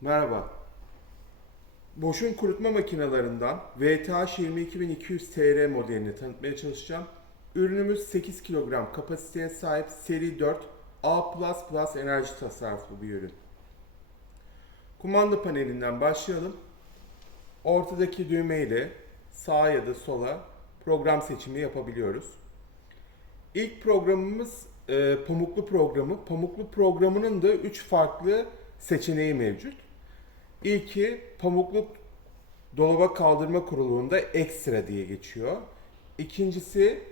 Merhaba. Boşun kurutma makinelerinden VTH 22200 TR modelini tanıtmaya çalışacağım. Ürünümüz 8 kilogram kapasiteye sahip seri 4 A++ enerji tasarruflu bir ürün. Kumanda panelinden başlayalım. Ortadaki düğme ile sağa ya da sola program seçimi yapabiliyoruz. İlk programımız e, Pamuklu programı. Pamuklu programının da 3 farklı seçeneği mevcut. İlki Pamuklu dolaba kaldırma kuruluğunda ekstra diye geçiyor. İkincisi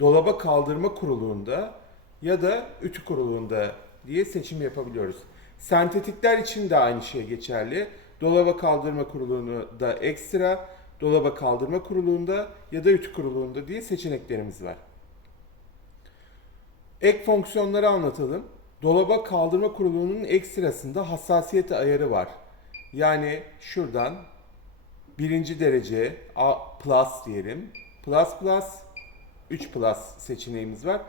dolaba kaldırma kuruluğunda ya da ütü kuruluğunda diye seçim yapabiliyoruz. Sentetikler için de aynı şey geçerli. Dolaba kaldırma kuruluğunda ekstra, dolaba kaldırma kuruluğunda ya da ütü kuruluğunda diye seçeneklerimiz var. Ek fonksiyonları anlatalım. Dolaba kaldırma kuruluğunun ekstrasında hassasiyet ayarı var. Yani şuradan birinci derece A plus diyelim. Plus plus 3 plus seçeneğimiz var.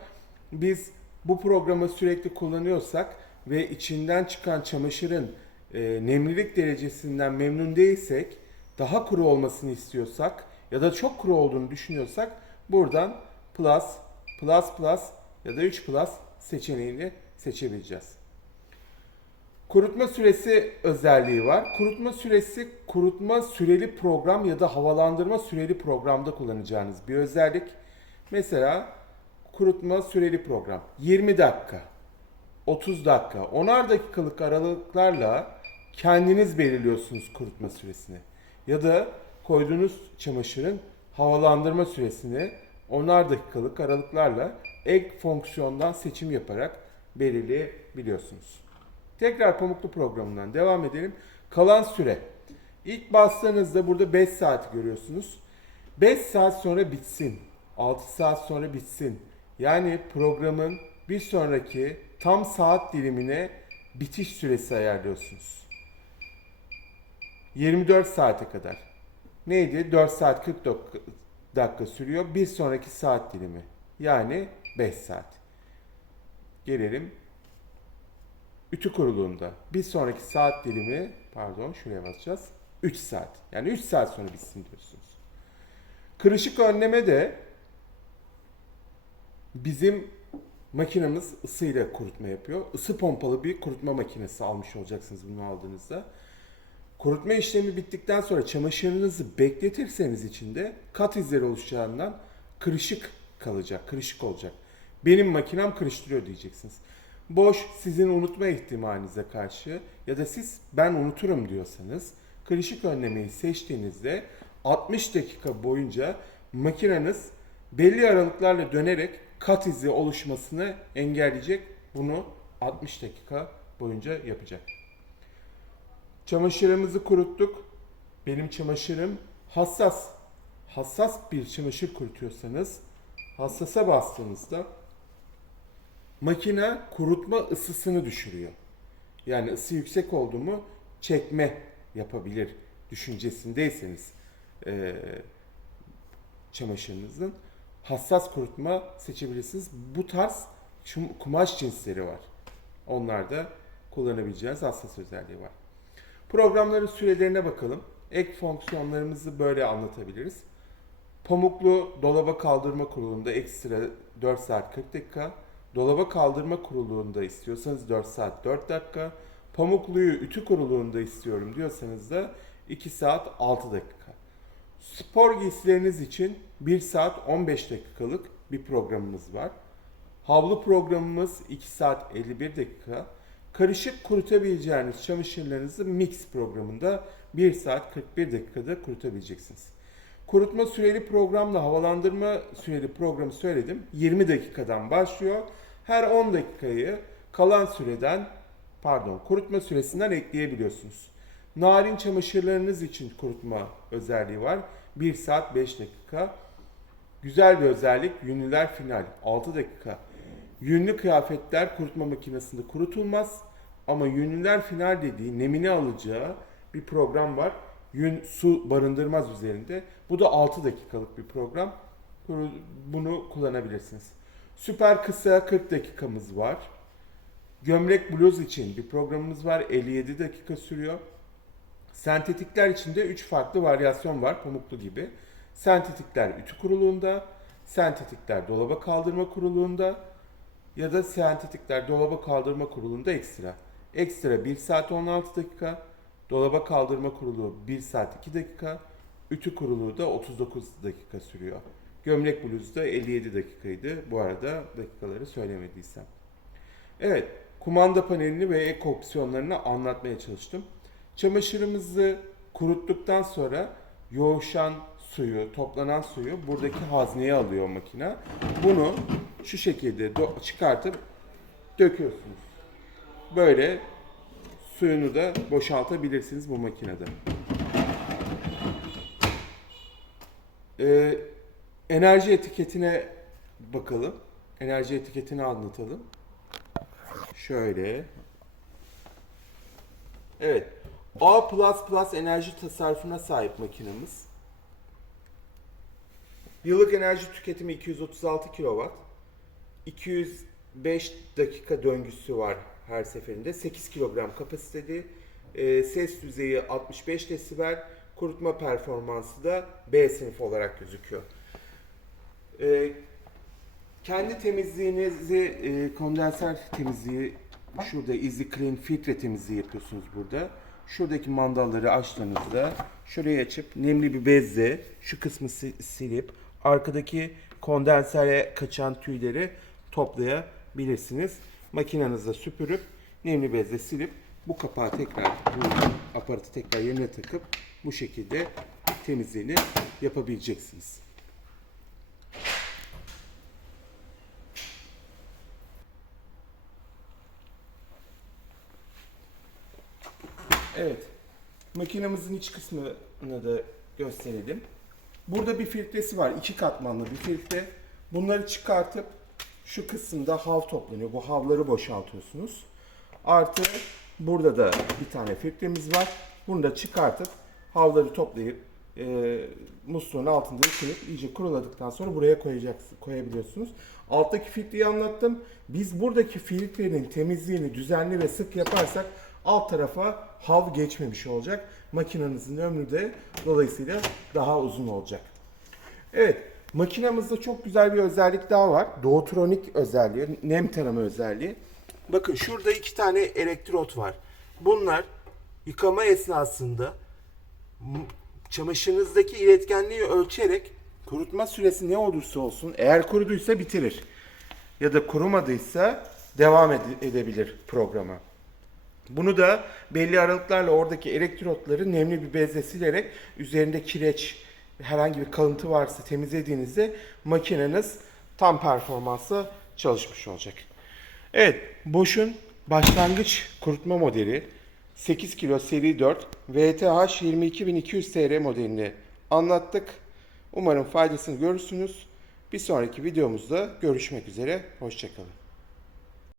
Biz bu programı sürekli kullanıyorsak ve içinden çıkan çamaşırın e, nemlilik derecesinden memnun değilsek, daha kuru olmasını istiyorsak ya da çok kuru olduğunu düşünüyorsak buradan plus, plus plus ya da 3 plus seçeneğini seçebileceğiz. Kurutma süresi özelliği var. Kurutma süresi kurutma süreli program ya da havalandırma süreli programda kullanacağınız bir özellik. Mesela kurutma süreli program 20 dakika, 30 dakika, 10'ar dakikalık aralıklarla kendiniz belirliyorsunuz kurutma süresini. Ya da koyduğunuz çamaşırın havalandırma süresini 10'ar dakikalık aralıklarla ek fonksiyondan seçim yaparak belirleyebiliyorsunuz. Tekrar pamuklu programından devam edelim. Kalan süre. İlk bastığınızda burada 5 saat görüyorsunuz. 5 saat sonra bitsin. 6 saat sonra bitsin. Yani programın bir sonraki tam saat dilimine bitiş süresi ayarlıyorsunuz. 24 saate kadar. Neydi? 4 saat 40 dak- dakika sürüyor. Bir sonraki saat dilimi. Yani 5 saat. Gelelim ütü kuruluğunda. Bir sonraki saat dilimi, pardon şuraya basacağız. 3 saat. Yani 3 saat sonra bitsin diyorsunuz. Kırışık önleme de bizim makinemiz ısıyla kurutma yapıyor. Isı pompalı bir kurutma makinesi almış olacaksınız bunu aldığınızda. Kurutma işlemi bittikten sonra çamaşırınızı bekletirseniz içinde kat izleri oluşacağından kırışık kalacak, kırışık olacak. Benim makinem kırıştırıyor diyeceksiniz. Boş sizin unutma ihtimalinize karşı ya da siz ben unuturum diyorsanız kırışık önlemeyi seçtiğinizde 60 dakika boyunca makineniz belli aralıklarla dönerek kat izi oluşmasını engelleyecek. Bunu 60 dakika boyunca yapacak. Çamaşırımızı kuruttuk. Benim çamaşırım hassas. Hassas bir çamaşır kurutuyorsanız hassasa bastığınızda makine kurutma ısısını düşürüyor. Yani ısı yüksek oldu mu çekme yapabilir düşüncesindeyseniz eee çamaşırınızın hassas kurutma seçebilirsiniz. Bu tarz kumaş cinsleri var. Onlarda kullanabileceğiniz hassas özelliği var. Programların sürelerine bakalım. Ek fonksiyonlarımızı böyle anlatabiliriz. Pamuklu dolaba kaldırma kuruluğunda ekstra 4 saat 40 dakika. Dolaba kaldırma kuruluğunda istiyorsanız 4 saat 4 dakika. Pamukluyu ütü kuruluğunda istiyorum diyorsanız da 2 saat 6 dakika. Spor giysileriniz için 1 saat 15 dakikalık bir programımız var. Havlu programımız 2 saat 51 dakika. Karışık kurutabileceğiniz çamaşırlarınızı mix programında 1 saat 41 dakikada kurutabileceksiniz. Kurutma süreli programla havalandırma süreli programı söyledim. 20 dakikadan başlıyor. Her 10 dakikayı kalan süreden pardon kurutma süresinden ekleyebiliyorsunuz. Narin çamaşırlarınız için kurutma özelliği var. 1 saat 5 dakika. Güzel bir özellik yünlüler final 6 dakika. Yünlü kıyafetler kurutma makinesinde kurutulmaz ama yünlüler final dediği nemini alacağı bir program var. Yün su barındırmaz üzerinde. Bu da 6 dakikalık bir program. Bunu- kullanabilirsiniz. Süper kısa 40 dakikamız var. Gömlek bluz için bir programımız var. 57 dakika sürüyor. Sentetikler içinde 3 farklı varyasyon var pamuklu gibi. Sentetikler ütü kuruluğunda, sentetikler dolaba kaldırma kuruluğunda ya da sentetikler dolaba kaldırma kuruluğunda ekstra. Ekstra 1 saat 16 dakika, dolaba kaldırma kuruluğu 1 saat 2 dakika, ütü kuruluğu da 39 dakika sürüyor. Gömlek bluzu da 57 dakikaydı bu arada dakikaları söylemediysem. Evet, kumanda panelini ve ek opsiyonlarını anlatmaya çalıştım. Çamaşırımızı kuruttuktan sonra yoğuşan suyu, toplanan suyu buradaki hazneye alıyor makine. Bunu şu şekilde çıkartıp döküyorsunuz. Böyle suyunu da boşaltabilirsiniz bu makinede. Ee, enerji etiketine bakalım. Enerji etiketini anlatalım. Şöyle. Evet. A++ enerji tasarrufuna sahip makinemiz. Yıllık enerji tüketimi 236 kW. 205 dakika döngüsü var her seferinde. 8 kilogram kapasiteli. Ee, ses düzeyi 65 desibel. Kurutma performansı da B sınıf olarak gözüküyor. Ee, kendi temizliğinizi, e, kondenser temizliği, şurada Easy Clean filtre temizliği yapıyorsunuz burada. Şuradaki mandalları açtığınızda şurayı açıp nemli bir bezle şu kısmı si- silip arkadaki kondensere kaçan tüyleri toplayabilirsiniz. Makinenizde süpürüp nemli bezle silip bu kapağı tekrar bu aparatı tekrar yerine takıp bu şekilde temizliğini yapabileceksiniz. Evet. Makinemizin iç kısmını da gösterelim. Burada bir filtresi var. iki katmanlı bir filtre. Bunları çıkartıp şu kısımda hav toplanıyor. Bu havları boşaltıyorsunuz. Artı burada da bir tane filtremiz var. Bunu da çıkartıp havları toplayıp e, musluğun altında yıkayıp iyice kuruladıktan sonra buraya koyacaksınız, koyabiliyorsunuz. Alttaki filtreyi anlattım. Biz buradaki filtrenin temizliğini düzenli ve sık yaparsak alt tarafa hav geçmemiş olacak. Makinenizin ömrü de dolayısıyla daha uzun olacak. Evet, makinamızda çok güzel bir özellik daha var. Doğutronik özelliği, nem tarama özelliği. Bakın şurada iki tane elektrot var. Bunlar yıkama esnasında çamaşırınızdaki iletkenliği ölçerek kurutma süresi ne olursa olsun eğer kuruduysa bitirir. Ya da kurumadıysa devam ede- edebilir programa. Bunu da belli aralıklarla oradaki elektrotları nemli bir bezle silerek üzerinde kireç, herhangi bir kalıntı varsa temizlediğinizde makineniz tam performansla çalışmış olacak. Evet, Bosch'un başlangıç kurutma modeli 8 kilo seri 4 VTH 22200 TR modelini anlattık. Umarım faydasını görürsünüz. Bir sonraki videomuzda görüşmek üzere. Hoşçakalın.